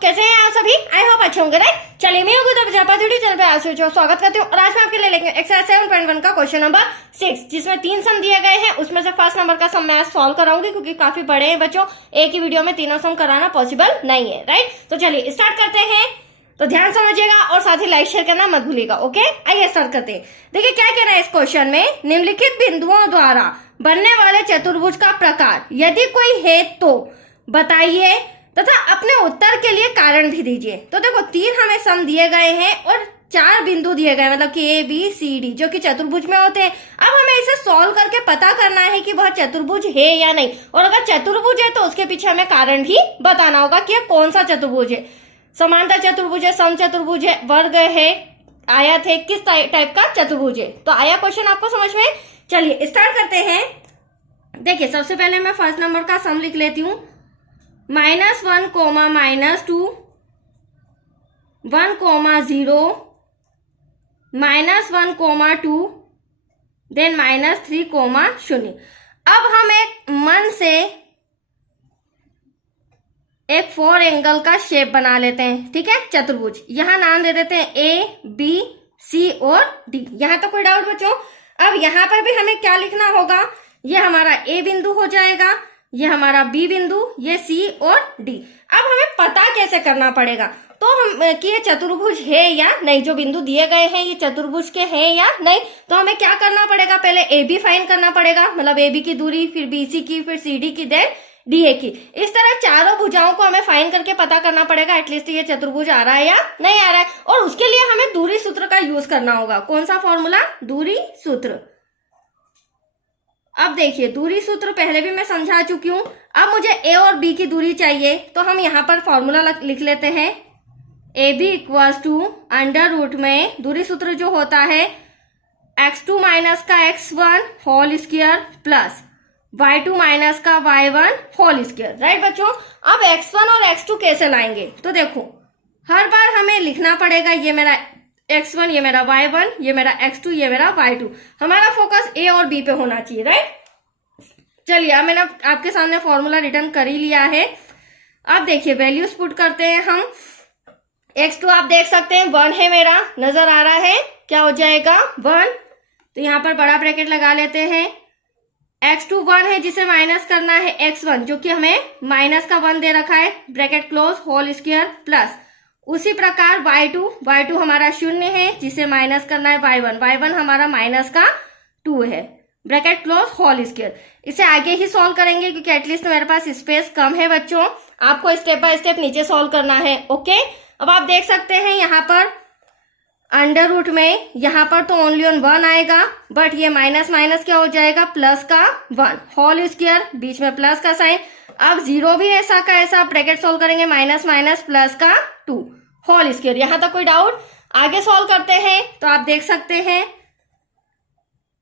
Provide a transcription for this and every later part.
कैसे हैं आप सभी? आई होप अच्छे होंगे राइट। चलिए मैं होगी तो प्रजापति यूट्यूब चैनल पे आप सभी को स्वागत करती हूँ और आज मैं आपके लिए लेंगे एक्सरसाइज 7.1 का क्वेश्चन नंबर 6 जिसमें 3 सम दिए गए हैं। उसमें से फर्स्ट नंबर का सम मैं आज सॉल्व कराऊंगी क्योंकि काफी बड़े हैं बच्चों, एक ही वीडियो में तीनों सम कराना पॉसिबल नहीं है राइट। तो चलिए स्टार्ट करते हैं, तो ध्यान समझिएगा और साथ ही लाइक शेयर करना मत भूलिएगा। ओके आइए स्टार्ट करते हैं। देखिए क्या कह रहा है इस क्वेश्चन में, निम्नलिखित बिंदुओं द्वारा बनने वाले चतुर्भुज का प्रकार यदि कोई है तो बताइए तथा अपने उत्तर के लिए कारण भी दीजिए। तो देखो 3 हमें सम दिए गए हैं और 4 बिंदु दिए गए, मतलब कि ए बी सी डी जो कि चतुर्भुज में होते हैं। अब हमें इसे सॉल्व करके पता करना है कि वह चतुर्भुज है या नहीं, और अगर चतुर्भुज है तो उसके पीछे हमें कारण भी बताना होगा कि कौन सा चतुर्भुज है। समांतर चतुर्भुज है, सम चतुर्भुज है, वर्ग है, आयत है, किस टाइप का चतुर्भुज है। तो आया क्वेश्चन आपको समझ में? चलिए स्टार्ट करते हैं। देखिए सबसे पहले मैं फर्स्ट नंबर का सम लिख लेती हूँ, -1, -2, 1, 0, -1, 2, देन -3, 0। अब हम एक मन से एक 4 एंगल का शेप बना लेते हैं, ठीक है, चतुर्भुज। यहां नाम दे देते हैं ए बी सी और डी। यहां तो कोई डाउट बच्चों? अब यहां पर भी हमें क्या लिखना होगा, ये हमारा ए बिंदु हो जाएगा, ये हमारा बी बिंदु, ये सी और डी। अब हमें पता कैसे करना पड़ेगा तो हम कि ये चतुर्भुज है या नहीं, जो बिंदु दिए गए हैं ये चतुर्भुज के हैं या नहीं। तो हमें क्या करना पड़ेगा, पहले ए बी फाइंड करना पड़ेगा, मतलब ए बी की दूरी, फिर बी सी की, फिर सी डी की, देन डी ए की। इस तरह चारों भुजाओं को हमें फाइंड करके पता करना पड़ेगा एटलीस्ट ये चतुर्भुज आ रहा है या नहीं आ रहा है। और उसके लिए हमें दूरी सूत्र का यूज करना होगा। कौन सा फॉर्मूला? दूरी सूत्र। अब देखिए दूरी सूत्र पहले भी मैं समझा चुकी हूं। अब मुझे ए और बी की दूरी चाहिए तो हम यहां पर फॉर्मूला लिख लेते हैं, A B equals to under root में दूरी सूत्र जो होता है x2 माइनस का x1 whole square plus y2 minus का y1 होल स्क्वायर, राइट बच्चों। अब x1 और x2 कैसे लाएंगे, तो देखो हर बार हमें लिखना पड़ेगा, ये मेरा x1, ये मेरा y1, ये मेरा x2, ये मेरा y2। हमारा फोकस a और b पे होना चाहिए, राइट। चलिए अब मैंने आपके सामने फॉर्मूला रिटर्न कर ही लिया है। अब देखिए वैल्यूज पुट करते हैं हम। x2 आप देख सकते हैं 1 है, मेरा नजर आ रहा है, क्या हो जाएगा 1। तो यहां पर बड़ा ब्रैकेट लगा लेते हैं। x2 1 है जिसे माइनस करना है x1 जो कि हमें माइनस का 1 दे रखा है, bracket close, whole square plus उसी प्रकार y2 हमारा 0 है जिसे माइनस करना है y1 हमारा माइनस का 2 है, ब्रैकेट क्लोज, होल स्क्वायर। इसे आगे ही सॉल्व करेंगे क्योंकि एटलीस्ट मेरे पास स्पेस कम है बच्चों, आपको स्टेप बाय स्टेप नीचे सॉल्व करना है। ओके अब आप देख सकते हैं यहाँ पर अंडर रूट में, यहाँ पर तो ओनली ऑन 1 आएगा, बट ये माइनस माइनस क्या हो जाएगा, प्लस का 1, होल स्क्वायर, बीच में प्लस का साइन। अब 0 भी ऐसा का ऐसा, ब्रैकेट सॉल्व करेंगे, माइनस माइनस प्लस का 2, होल स्क्वायर। यहां तक कोई डाउट? आगे सॉल्व करते हैं तो आप देख सकते हैं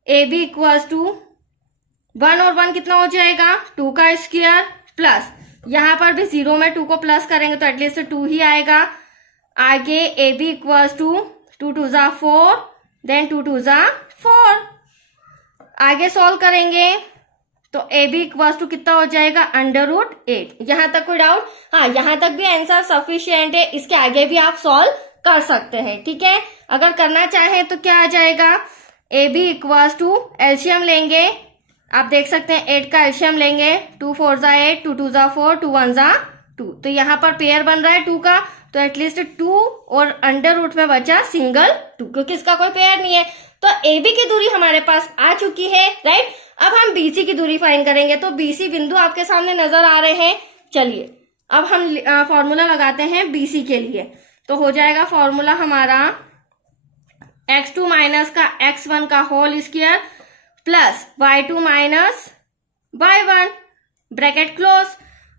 ए बी इक्वल्स टू 1 और 1 कितना हो जाएगा, 2 का स्क्वायर प्लस यहां पर भी 0 में 2 को प्लस करेंगे तो एटलीस्ट 2 ही आएगा। आगे ए बी इक्वल्स टू 2 2 जा 4, देन 2 2 जा 4। आगे सॉल्व करेंगे तो ए बी इक्वल्स टू कितना हो जाएगा, अंडर रूट 8। यहां तक कोई डाउट? हाँ यहां तक भी आंसर सफिशिएंट है, इसके आगे भी आप सॉल्व कर सकते हैं, ठीक है। अगर करना चाहें तो क्या आ जाएगा, A B equals to LCM लेंगे, आप देख सकते हैं 8 का एलसीएम लेंगे, 2 4 जा 8, 2 2 जा 4, 2 1 जा 2। तो यहाँ पर पेयर बन रहा है 2 का, तो एटलीस्ट 2 और अंडर रूट में बचा सिंगल 2 क्योंकि इसका कोई पेयर नहीं है। तो ए बी की दूरी हमारे पास आ चुकी है, राइट। अब हम बीसी की दूरी फाइंड करेंगे, तो बीसी बिंदु आपके सामने नजर आ रहे हैं। चलिए अब हम फॉर्मूला लगाते हैं बीसी के लिए, तो हो जाएगा फॉर्मूला हमारा x2 माइनस का x1 का whole square plus y2 minus y1, bracket close.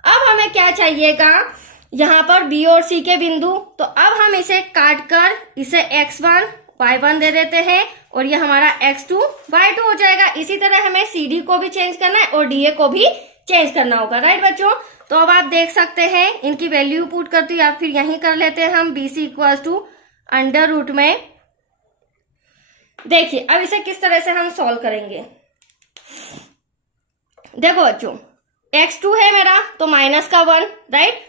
अब हमें क्या चाहिएगा, यहाँ पर बी और सी के बिंदु, तो अब हम इसे काट कर इसे x1 y1 दे देते हैं और ये हमारा x2 y2 हो जाएगा। इसी तरह हमें CD को भी चेंज करना है और DA को भी चेंज करना होगा, राइट बच्चों। तो अब आप देख सकते हैं इनकी वैल्यू पुट करती हूँ या फिर यहीं कर लेते हैं हम, BC equals to under root में। देखिए अब इसे किस तरह से हम सॉल्व करेंगे। देखो बच्चों x2 है मेरा तो माइनस का 1, राइट।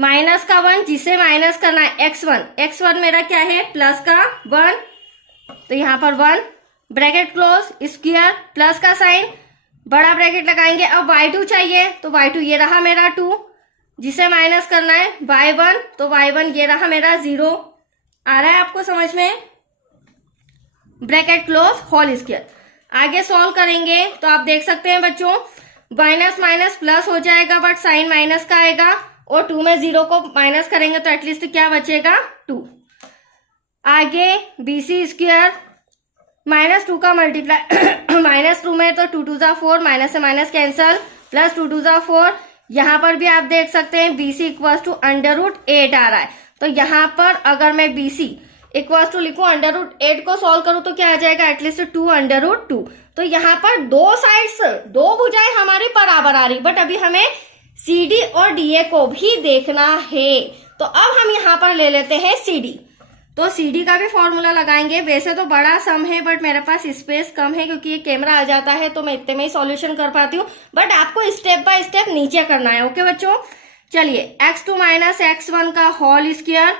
माइनस का 1 जिसे माइनस करना है x1, x1 मेरा क्या है प्लस का 1, तो यहाँ पर 1 ब्रैकेट क्लोज स्क्वायर प्लस का साइन बड़ा ब्रैकेट लगाएंगे। अब y2 चाहिए तो y2 ये रहा मेरा 2 जिसे माइनस करना है y1, तो y1 ये रहा मेरा 0। आ रहा है आपको समझ में? Bracket close whole square. आगे सॉल्व करेंगे तो आप देख सकते हैं बच्चों माइनस माइनस प्लस हो जाएगा बट साइन माइनस का आएगा और 2 में 0 को माइनस करेंगे तो एटलीस्ट क्या बचेगा 2। आगे BC स्क्वायर -2 का मल्टीप्लाई -2 में तो 2 2 जा 4 माइनस से माइनस कैंसल प्लस 2 2 जा 4। यहाँ पर भी आप देख सकते हैं BC इक्वल्स टू √8 आ रहा है। तो यहाँ पर अगर मैं BC इक्वल्स टू लिखूं √8 को सॉल्व करूं तो क्या आ जाएगा एटलीस्ट 2 √2। तो यहाँ पर दो साइड्स दो भुजाएं हमारी बराबर आ रही बट अभी हमें CD और DA को भी देखना है। तो अब हम यहाँ पर ले लेते हैं CD। तो CD का भी फॉर्मूला लगाएंगे। वैसे तो बड़ा सम है बट मेरे पास स्पेस कम है क्योंकि ये कैमरा आ जाता है तो मैं इतने में ही सॉल्यूशन कर पाती हूँ बट आपको स्टेप बाय स्टेप नीचे करना है। ओके बच्चों, चलिए x2 माइनस x1 का whole square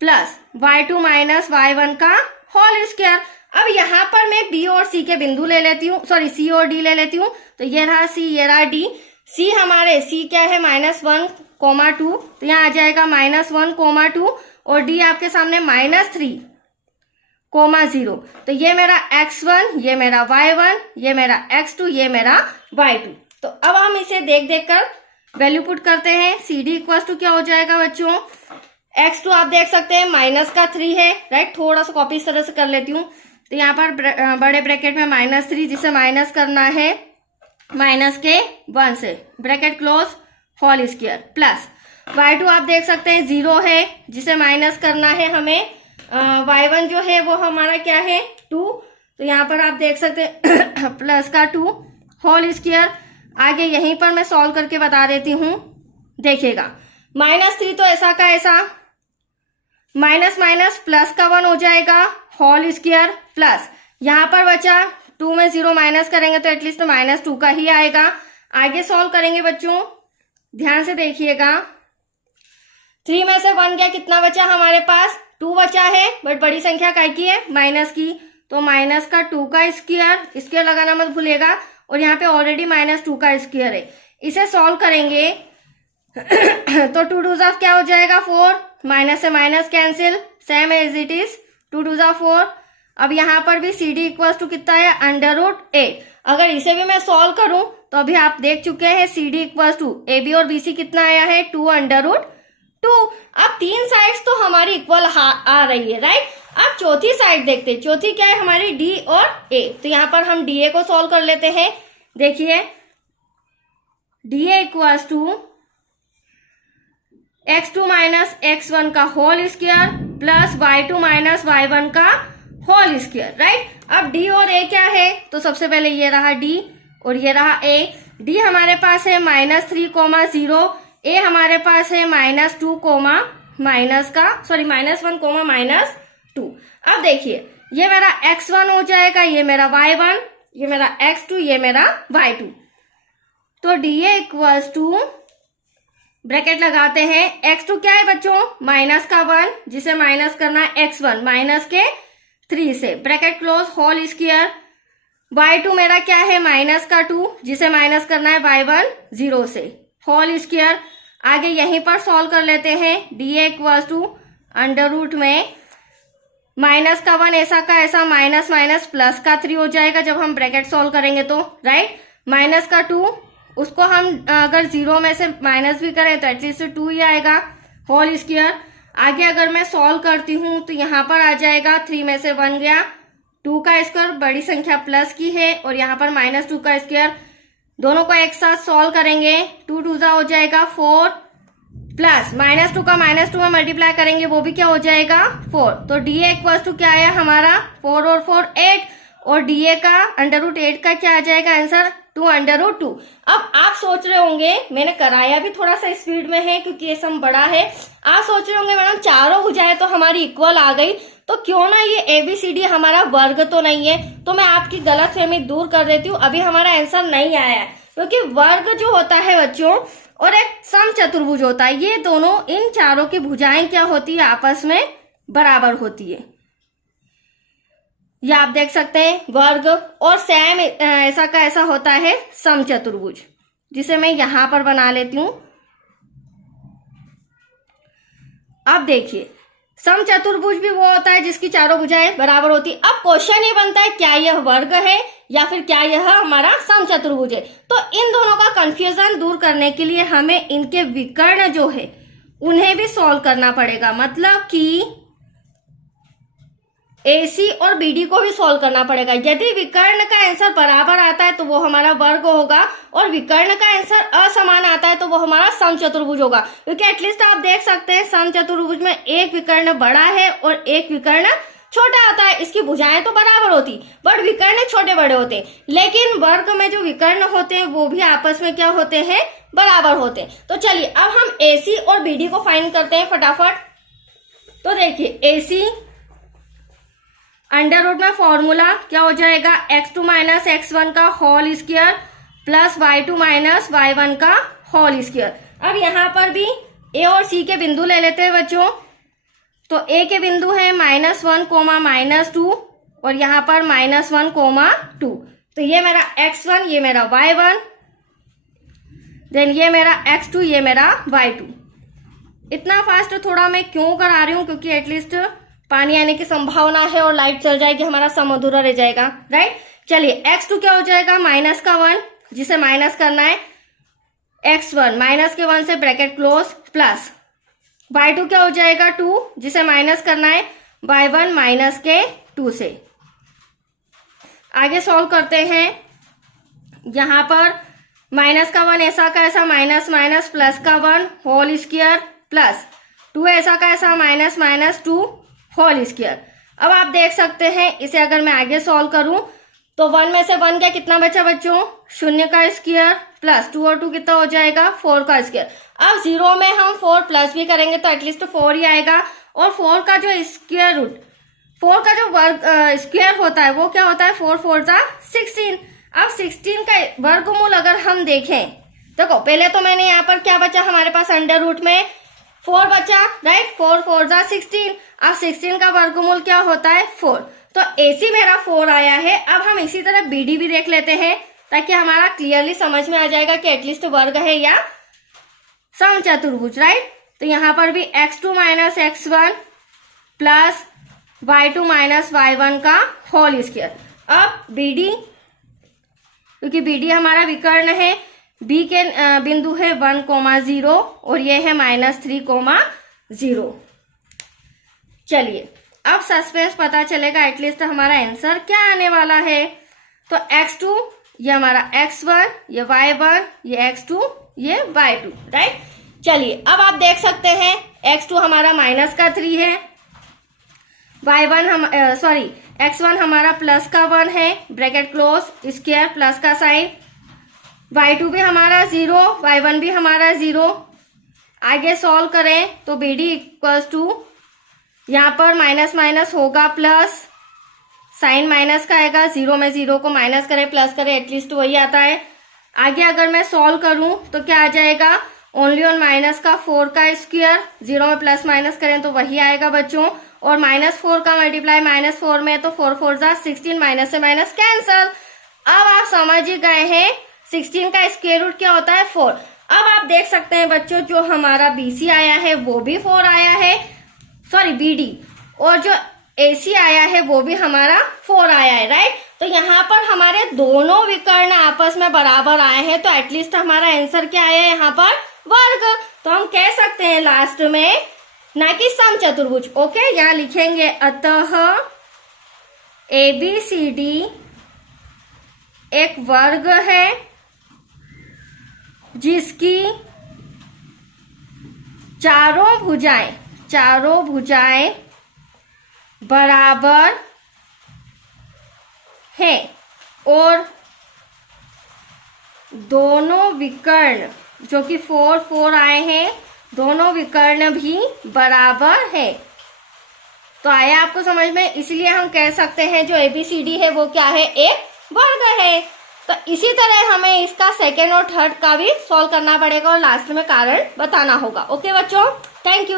plus y2 minus y1 का होल स्क्वायर। अब यहाँ पर मैं B और C के बिंदु ले लेती हूँ, सॉरी C और D ले लेती हूँ। तो ये रहा C, ये रहा D। C हमारे C क्या है -1, 2, तो यहाँ आ जाएगा -1, 2 और D आपके सामने -3, 0। तो ये मेरा x1, ये मेरा y1, ये मेरा x2, ये मेरा y2। तो अब हम इसे देख देख कर वैल्यू पुट करते हैं। CD इक्वल्स टू क्या हो जाएगा बच्चों, x2 आप देख सकते हैं -3 है, राइट। थोड़ा सा कॉपी इस तरह से कर लेती हूँ। तो यहाँ पर बड़े ब्रैकेट में -3 जिसे माइनस करना है -1 से bracket close whole square plus y2 आप देख सकते हैं 0 है जिसे माइनस करना है हमें y1 जो है वो हमारा क्या है 2। तो यहाँ पर आप देख सकते हैं प्लस का 2 होल स्क्वायर। आगे यहीं पर मैं सॉल्व करके बता देती हूँ, देखिएगा -3 तो ऐसा का ऐसा माइनस माइनस प्लस का 1 हो जाएगा होल स्क्वायर प्लस यहाँ पर बचा 2 में 0 माइनस करेंगे तो एटलीस्ट -2 का ही आएगा। आगे सॉल्व करेंगे बच्चों, ध्यान से देखिएगा। 3 में से 1 गया, कितना बचा हमारे पास 2 बचा है बट बड़ी संख्या काय की है माइनस की, तो माइनस का 2 का स्क्वायर लगाना मत भूलिएगा और यहाँ पे ऑलरेडी -2 का स्क्वायर है। इसे सॉल्व करेंगे तो 2 2 जा क्या हो जाएगा 4, माइनस से minus cancel same as it is 2 2 जा 4। अब यहाँ पर भी CD इक्वल्स टू कितना है √8। अगर इसे भी मैं सॉल्व करूं तो अभी आप देख चुके हैं CD इक्वल्स टू AB और BC कितना आया है 2 √2। अब 3 साइड्स तो हमारी इक्वल आ रही है, राइट। अब चौथी साइड देखते हैं, चौथी क्या है हमारी D और A। तो यहाँ पर हम DA को सॉल्व कर लेते हैं। देखिए DA equals to x2 minus x1 का whole square plus y2 minus y1 का होल स्क्वायर, राइट। अब D और A क्या है, तो सबसे पहले ये रहा D और ये रहा A। D हमारे पास है -3, 0, A हमारे पास है -2, -1, -2। अब देखिए ये मेरा x1 हो जाएगा, ये मेरा y1, ये मेरा x2, ये मेरा y2। तो DA इक्वल्स टू ब्रैकेट लगाते हैं। x2 क्या है बच्चों -1 जिसे माइनस करना है x1 -3 से bracket close whole square. y2 मेरा क्या है -2 जिसे माइनस करना है y1 0 से होल स्क्वायर। आगे यहीं पर सॉल्व कर लेते हैं। DA इक्वल्स टू √ में -1 ऐसा का ऐसा माइनस माइनस प्लस का 3 हो जाएगा जब हम ब्रैकेट सॉल्व करेंगे तो, राइट। -2 उसको हम अगर 0 में से माइनस भी करें तो एटलीस्ट 2 ही आएगा होल स्क्वायर। आगे अगर मैं सॉल्व करती हूँ तो यहाँ पर आ जाएगा 3 में से 1 गया, 2 का स्क्वायर बड़ी संख्या प्लस की है और यहाँ पर -2 का स्क्वायर। दोनों को एक साथ सॉल्व करेंगे, 2 2 जा हो जाएगा 4 प्लस -2 का -2 में मल्टीप्लाई करेंगे वो भी क्या हो जाएगा 4। तो DA इक्वल्स टू क्या आया हमारा 4 और 4 8 और DA का √8 का क्या आ जाएगा आंसर 2 √2। अब आप सोच रहे होंगे मैंने कराया भी थोड़ा सा स्पीड में है क्योंकि ये सम बड़ा है। आप सोच रहे होंगे मैडम चारों भुजाएं तो हमारी इक्वल आ गई तो क्यों ना ये ABCD हमारा वर्ग तो नहीं है। तो मैं आपकी गलतफहमी दूर कर देती हूँ, अभी हमारा आंसर नहीं आया है क्योंकि वर्ग जो होता है बच्चों और एक समचतुर्भुज होता है। ये दोनों, इन चारों की भुजाएं क्या होती है, आपस में बराबर होती है। ये आप देख सकते हैं वर्ग। और सेम ऐसा का ऐसा होता है समचतुर्भुज, जिसे मैं यहां पर बना लेती हूं। अब देखिए, समचतुर्भुज भी वो होता है जिसकी चारों भुजाएं बराबर होती है। अब क्वेश्चन ये बनता है, क्या यह वर्ग है या फिर क्या यह हमारा समचतुर्भुज है। तो इन दोनों का कंफ्यूजन दूर करने के लिए हमें इनके विकर्ण जो है उन्हें भी सॉल्व करना पड़ेगा। मतलब कि AC और BD को भी सॉल्व करना पड़ेगा। यदि विकर्ण का आंसर बराबर आता है तो वो हमारा वर्ग होगा, और विकर्ण का आंसर असमान आता है तो वो हमारा समचतुर्भुज होगा। क्योंकि एटलीस्ट आप देख सकते हैं समचतुर्भुज में एक विकर्ण बड़ा है और एक विकर्ण छोटा आता है। इसकी भुजाएं तो बराबर होती, बट विकर्ण छोटे बड़े होते हैं। लेकिन वर्ग में जो विकर्ण होते हैं वो भी आपस में क्या होते हैं, बराबर होते हैं। तो चलिए अब हम AC और BD को फाइंड करते हैं फटाफट। तो देखिए, AC अंडर रूट में फॉर्मूला क्या हो जाएगा, x2 माइनस x1 का whole square plus y2 minus y1 का होल स्क्वायर। अब यहाँ पर भी A और C के बिंदु ले लेते हैं बच्चों। तो A के बिंदु है -1, -2 और यहाँ पर -1, -2। तो ये मेरा x1, ये मेरा y1, देन ये मेरा x2, ये मेरा y2। इतना फास्ट थोड़ा मैं क्यों करा रही हूँ, क्योंकि एटलीस्ट पानी आने की संभावना है और लाइट चल जाएगी, हमारा सम अधूरा रह जाएगा, राइट। चलिए x2 क्या हो जाएगा, -1, जिसे माइनस करना है, x1 -1 से ब्रैकेट क्लोज, प्लस y2 क्या हो जाएगा 2, जिसे माइनस करना है y1 -2 से। आगे सॉल्व करते हैं। यहां पर -1 ऐसा का ऐसा माइनस माइनस प्लस का 1 होल स्क्वायर प्लस 2 ऐसा का ऐसा -2 होल स्क्वायर। अब आप देख सकते हैं, इसे अगर मैं आगे सॉल्व करूं तो 1 में से 1 क्या कितना बचा बच्चों, 0 का स्क्वायर प्लस 2 और 2 कितना हो जाएगा, 4 का स्क्वायर। अब 0 में हम 4 प्लस भी करेंगे तो एटलीस्ट 4 ही आएगा। और 4 का जो स्क्वायर रूट, 4 का जो वर्ग स्क्वायर होता है वो क्या होता है, 4 4 जा 16। अब 16 का वर्गमूल अगर हम देखें, देखो पहले तो मैंने यहाँ पर क्या बचा, हमारे पास अंडर रूट में 4 बचा, राइट। 4 4 जा 16। अब 16 का वर्गमूल क्या होता है, 4। तो AC मेरा 4 आया है। अब हम इसी तरह BD भी देख लेते हैं ताकि हमारा क्लियरली समझ में आ जाएगा कि एटलीस्ट वर्ग है या समचतुर्भुज, राइट। तो यहाँ पर भी x2 minus x1 plus y2 minus y1 का होल स्क्वायर। अब BD, क्योंकि BD हमारा विकर्ण है, B के बिंदु है 1, 0 और ये है -3, 0। चलिए अब सस्पेंस पता चलेगा एटलीस्ट हमारा आंसर क्या आने वाला है। तो x2 ये हमारा x1, ये y1, ये x2, ये y2, राइट। चलिए अब आप देख सकते हैं x2 हमारा -3 है, x1 हमारा +1 है, ब्रैकेट क्लोज, स्क्वायर प्लस का साइन, y2 भी हमारा 0, y1 भी हमारा 0। आगे सॉल्व करें तो BD इक्वल्स टू, यहाँ पर माइनस माइनस होगा प्लस, साइन माइनस का आएगा, 0 में 0 को माइनस करें प्लस करें एटलीस्ट वही आता है। आगे अगर मैं सॉल्व करूं तो क्या आ जाएगा, ओनली ऑन माइनस का 4 का स्क्वायर, 0 में प्लस माइनस करें तो वही आएगा बच्चों। और -4 का मल्टीप्लाई -4 में, तो 4 4 जा 16, माइनस से माइनस कैंसल। अब आप समझ ही गए हैं 16 का स्क्वायर रूट क्या होता है, 4। अब आप देख सकते हैं बच्चों, जो हमारा BC आया है वो भी 4 आया है, BD, और जो AC आया है वो भी हमारा 4 आया है, राइट। तो यहाँ पर हमारे दोनों विकर्ण आपस में बराबर आए हैं, तो एटलीस्ट हमारा आंसर क्या आया है यहाँ पर, वर्ग। तो हम कह सकते हैं लास्ट में, ना कि समचतुर्भुज। ओके, यहाँ लिखेंगे अतः ABCD एक वर्ग है जिसकी चारों भुजाएं बराबर है और दोनों विकर्ण, जो कि 4 4 आए हैं, दोनों विकर्ण भी बराबर है। तो आया आपको समझ में, इसलिए हम कह सकते हैं जो ABCD है वो क्या है, एक वर्ग है। तो इसी तरह हमें इसका सेकेंड और थर्ड का भी सॉल्व करना पड़ेगा और लास्ट में कारण बताना होगा। ओके बच्चों, थैंक यू।